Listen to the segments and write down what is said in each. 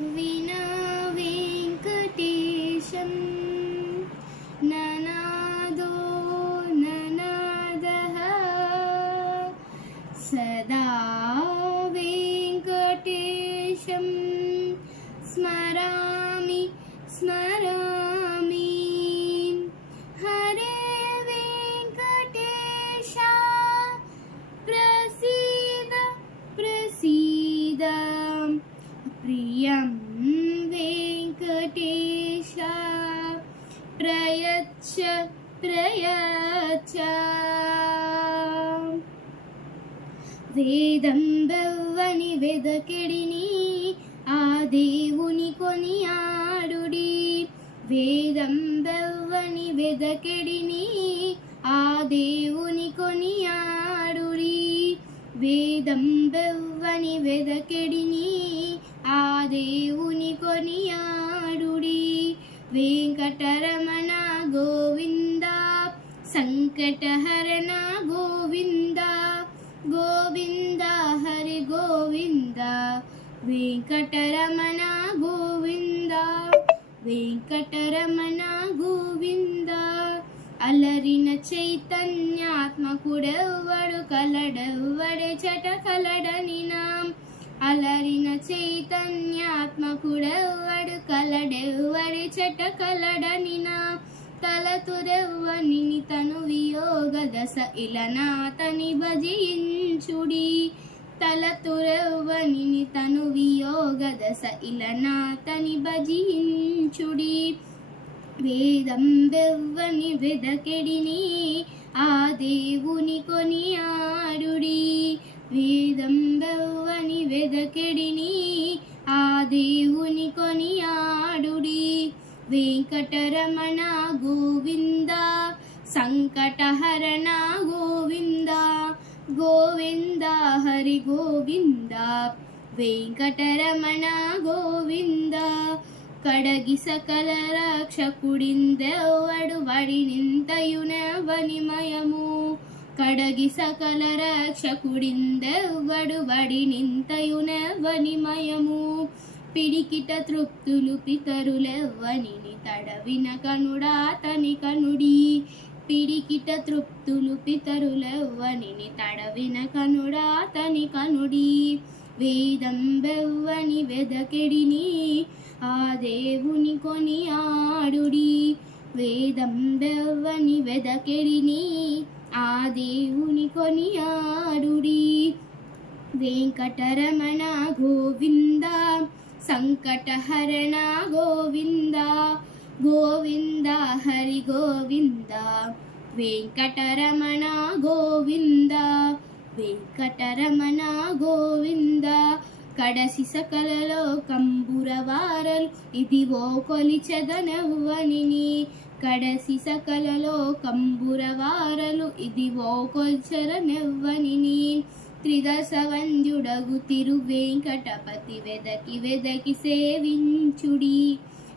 వినా వెంకటేశం ననాదో ననాదః సదా వెంకటేశం స్మరామి స్మరామి హరే వెంకటేశ ప్రసీద ప్రసీద ప్రియం వెంకటేశ ప్రయచ్చ ప్రయచ్చ వేదం బెవ్వని వెదకెడిని ఆ దేవుని కొనియాడుడి వేదం బెవ్వని వెదకెడిని ఆ దేవుని కొనియాడుడి వేదం బెవ్వని వెదకెడిని ఆ దేవుని కొనియాడుడి వెంకటరమణ గోవింద సంకటహరణ గోవింద గోవింద హరి గోవింద వెంకటరమణ గోవింద వెంకటరమణ గోవింద అలరిన చైతన్యాత్మకుడెవ్వడు కలడెవ్వడే చట కలడని నాం అలరిన చైతన్యాత్మకుడెవ్వడు కలడెవ్వడే చట కలడని నాం తలతురెవ్వని తను వియోగ దశ ఇలనాతని భజించుడి తలతురెవ్వని తను వియోగ దశ ఇలనాతని భజించుడి వేదం బెవ్వని వెదకెడిని ఆ దేవుని కొనియాడుడి వేదం బెవ్వని వెదకెడిని ఆ దేవుని కొనియాడుడి వెంకటరమణ గోవింద సంకటహరణ గోవింద గోవింద హరి గోవింద వెంకటరమణ గోవింద కడగి సకల రక్షకుడిందెవ్వడు వడినింతయునవనిమయము కడగి సకల రక్షకుడిందెవ్వడు వడినింతయునవనిమయము పిడికిట తృప్తులు పితరులెవ్వనిని తడవిన కనుడాతని కనుడి పిడికిట తృప్తులు పితరులెవ్వనిని తడవిన కనుడాతని కనుడి వేదం బెవ్వని వెదకెడిని ఆ దేవుని కొనియాడుడి వేదం బెవ్వని వెదకెడిని ఆ దేవుని కొనియాడుడి వెంకటరమణ గోవింద సంకటహరణ గోవింద గోవింద హరి గోవింద వెంకటరమణ గోవింద వెంకటరమణ గోవింద కడసి సకలలో కంబురవారలు ఇదివో కొలిచెదనెవ్వనిని కడసి సకలలో కంబురవారలు ఇదివో కొల్చెరనెవ్వనిని త్రిదశవంద్యుడగు తిరువేంకటపతి వెదకి వెదకి సేవించుడి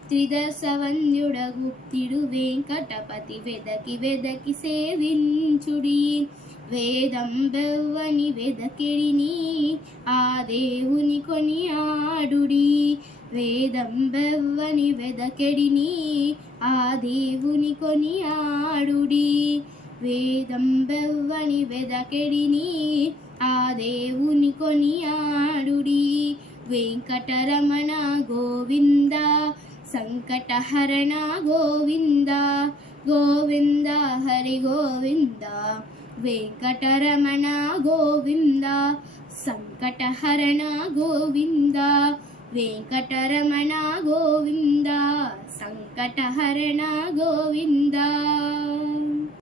త్రిదశవంద్యుడగు తిరువేంకటపతి వెదకి వెదకి సేవించుడి వేదం బెవ్వని వెదకెడిని ఆ దేవుని కొనియాడుడి వేదం బెవ్వని వెదకెడిని ఆ దేవుని కొనియాడుడి వేదం బెవ్వని వెదకెడిని ఆ దేవుని కొనియాడుడి వెంకటరమణ గోవింద సంకటహరణ గోవింద గోవింద హరి గోవింద వెంకటరమణ గోవింద సంకటహరణ గోవింద వెంకటరమణ గోవింద సంకటహరణ గోవింద.